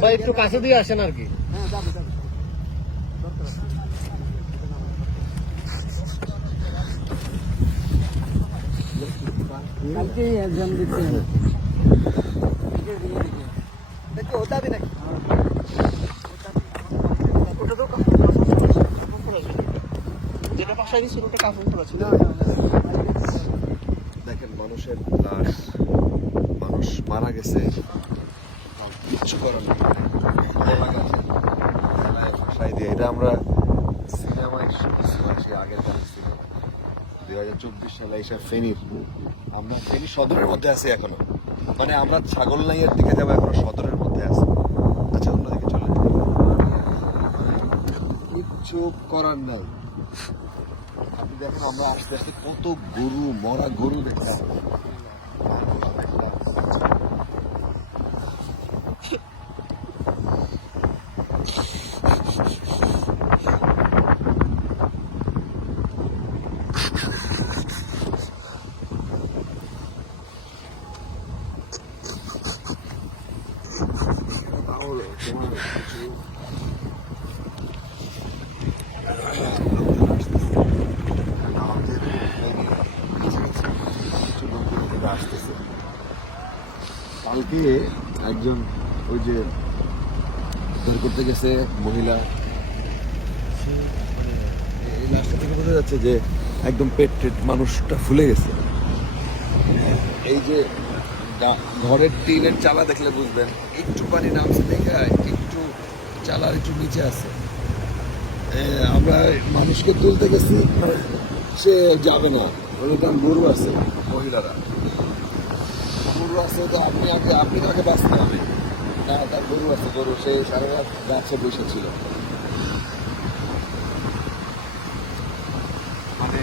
ভাই একটু কাছে দিয়ে আসেন আর কি। কালকে এক্সাম দিতে দেখো ওটা ওটা তো যেটা পাশায় ছিল ওটা কাপড় পরা ছিল। দেখেন মানুষের লাশ মানুষ মারা গেছে। কিচ্ছু গলায় ফাঁসাই দিয়ে, এটা আমরা সিনেমায় আগের কালের সিনেমা। হাজার চব্বিশ সালে এসে ফেনীর, আমরা ফেনী সদরের মধ্যে আছি এখনও। মানে আমরা ছাগল নাইয়ের দিকে যাব, এখনও সদরের মধ্যে আছি। আচ্ছা চলে। কিচ্ছু করার নাই। আপনি দেখেন, আমরা আস্তে আস্তে কত গরু, মরা গরু দেখলাম মানুষ দেখলাম। তাহলে তোমার কিছু আমাদের কিছু লোকজন থেকে আসতেছে কালকে একজন ওই যে উদ্ধার করতে গেছে মহিলা। মানে রাস্তা থেকে বোঝা যাচ্ছে যে একদম পেট টেট মানুষটা ফুলে গেছে। এই যে ঘরের টিনের চালা দেখলে বুঝবেন, একটু পানি নামছে দেখে একটু চালার একটু নিচে আছে। আমরা মানুষকে তুলতে গেছি সে যাবে না। ওইরকম গরু আছে, মহিলারা। গরু আছে তো আপনি আগে, আপনি তাকে বাঁচতে হবে। না, তার গরু আছে, গরু, সে সারা রাত গাছে বসে ছিল। মানে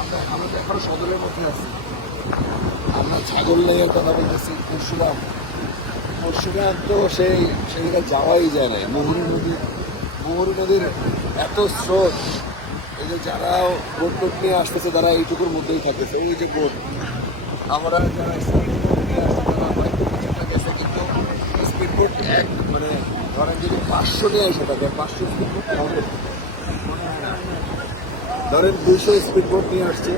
আমরা আমরা তো এখন সদরের মধ্যে আছি। আমরা ছাগল নিয়ে কথা বলতেছি পরশুরাম পরশুরাম তো সেই সেখানে যাওয়াই যায় না মুহুরী নদী, মুহুরী নদীর এত স্রোত, এই যে যারা বোট টোট নিয়ে আসতেছে, তারা এইটুকুর মধ্যেই থাকতেছে। ওই যে বোট আমরা যারা স্পিড বোট নিয়ে আসছে তারা হয়তো কিছুটা গেছে কিন্তু স্পিড বোট এক মানে ধরেন যদি পাঁচশো নিয়ে আসে তাদের পাঁচশো স্পিড বোট হবে। ধরেন দুশো স্পিড বোট নিয়ে আসছে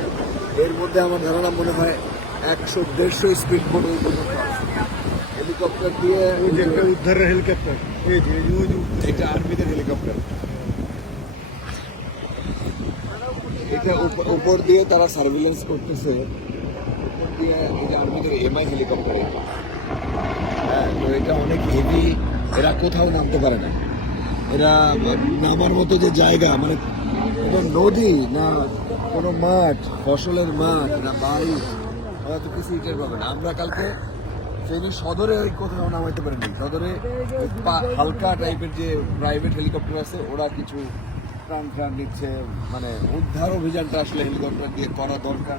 এর মধ্যে আমার ধারণা মনে হয় একশো দেড়শো স্পিড বোট ওই পর্যন্ত আছে। হেলিকপ্টার দিয়ে ওই যে একটা উদ্ধারের হেলিকপ্টার এই যে এটা আর্মিদের হেলিকপ্টার এটা উপ- উপর দিয়ে তারা সার্ভিলেন্স করতেছে। উপর দিয়ে হেলিকপ্টার হ্যাঁ তো এটা অনেক হেভি এরা কোথাও নামতে পারে না। এরা নামার মতো যে জায়গা মানে এটা নদী না কোনো মাঠ, ফসলের মাঠ, না বাড়ি, ওরা তো কিছু ইটের পাবে না। আমরা কালকে ফেনী সদরে ওই কোথাও নামাইতে পারিনি। সদরে হালকা টাইপের যে প্রাইভেট হেলিকপ্টার আছে, ওরা কিছু প্রাণ প্রাণ নিচ্ছে। মানে উদ্ধার অভিযানটা আসলে হেলিকপ্টার দিয়ে করা দরকার।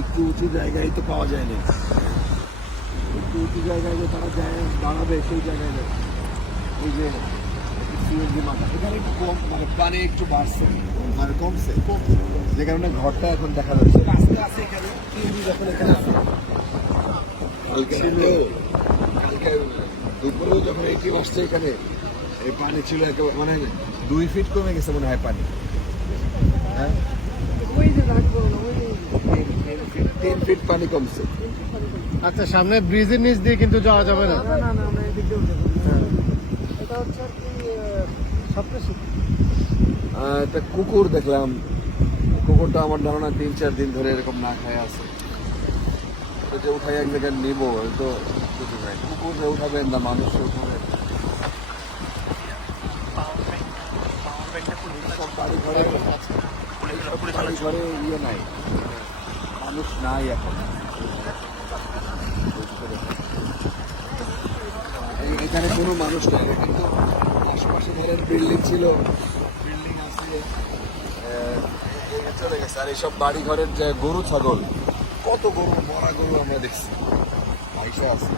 একটু উঁচু জায়গায় তো পাওয়া যায় না একটু উঁচু জায়গায় যে তারা যায় দাঁড়াবে সেই জায়গায় নেই এই যে সিএনজি মাথা এখানে একটু কম মানে পানি একটু বাড়ছে মানে কমছে। যে কারণে ঘরটা এখন দেখা যাচ্ছে। রাস্তা আছে এখানে সিএনজি যখন এখানে আছে কালকে কালকে দুপুরেও যখন আসছে এখানে এই পানি ছিল একেবারে মানে দুই ফিট কমে গেছে মনে হয় পানি। হ্যাঁ? ওই যে রাখব ওই যে তিন ফিট পানি কমছে। আচ্ছা সামনে ব্রিজের নিচ দিয়ে কিন্তু যাওয়া যাবে না? না না এটা হচ্ছে কি একটা কুকুর দেখলাম। কুকুরটা আমার ধারণা তিন চার দিন ধরে এরকম না খায় আছে। তো যে উঠাই এক জায়গায় নিবো তো কুকুর যে উঠাবেন না মানুষ উঠাবেন সব বাড়ি ঘরে বাড়ি ঘরে ইয়ে নাই। মানুষ নাই এখন। এখানে কোনো মানুষ নাই, কিন্তু আশেপাশে ধরেন বিল্ডিং ছিল বিল্ডিং আছে চলে গেছে। আর এইসব বাড়ি ঘরের যে গরু, ছাগল, কত গরু, মরা গরু আমরা দেখছি। পয়সা আছে।